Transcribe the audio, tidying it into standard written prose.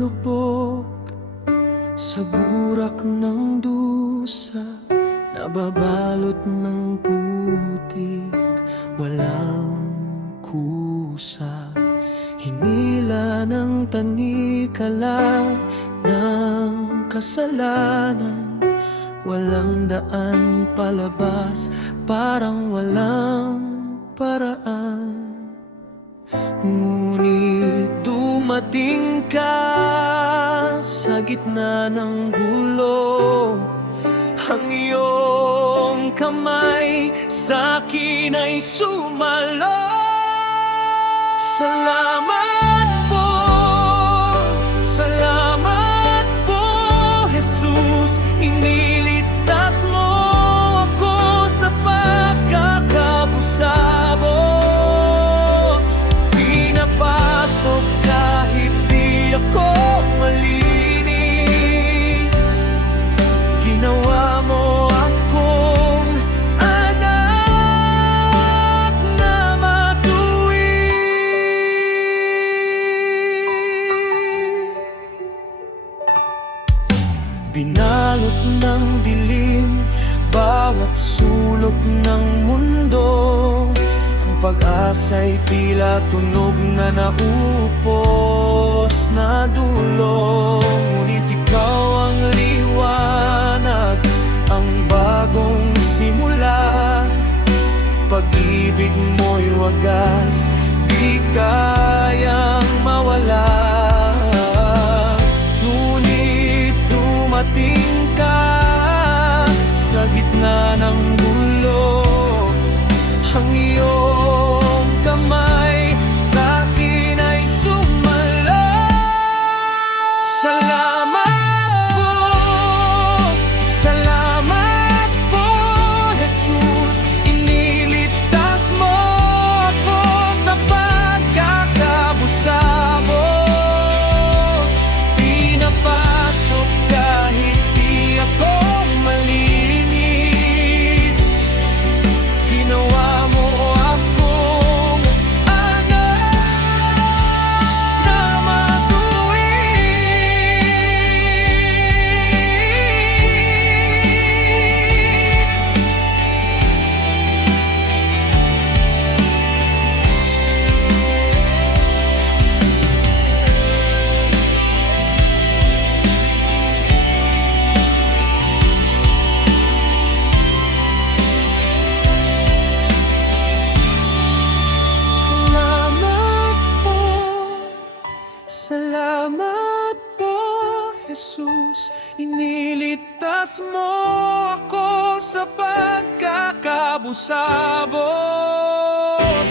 lumalubog sa burak ng dusa, nababalot ng putik, walang kusa. Hinila ng tanikala ng kasalanan, walang daan palabas, parang walang paraan. Ngunit dumating ka sa gitna ng gulo, ang iyong kamay sa'kin ay sumalo. Salamat po, salamat po, Jesus. Iniligtas mo ako sa pagkakabusabos. Pinapasok kahit di ako malinis. Ginawa mo akong anak na matuwid. Binalot ng dilim bawat sulok ng mundo, ang pag-asa'y tila tunog na naupos na dulo. Ngunit ikaw ang liwanag, ang bagong simula. Pag-ibig mo'y wagas, di kayang mawala. Ngunit dumating ka sa gitna ng gulo, ang iyong kamay sa'kin ay sumalo. Salamat po, Jesus. Iniligtas mo ako sa pagkakabusabos. Pinapasok kahit di ako malinis. Ginawa mo akong anak na matuwid. Salamat po, Jesus. Iniligtas mo ako sa pagkakabusabos.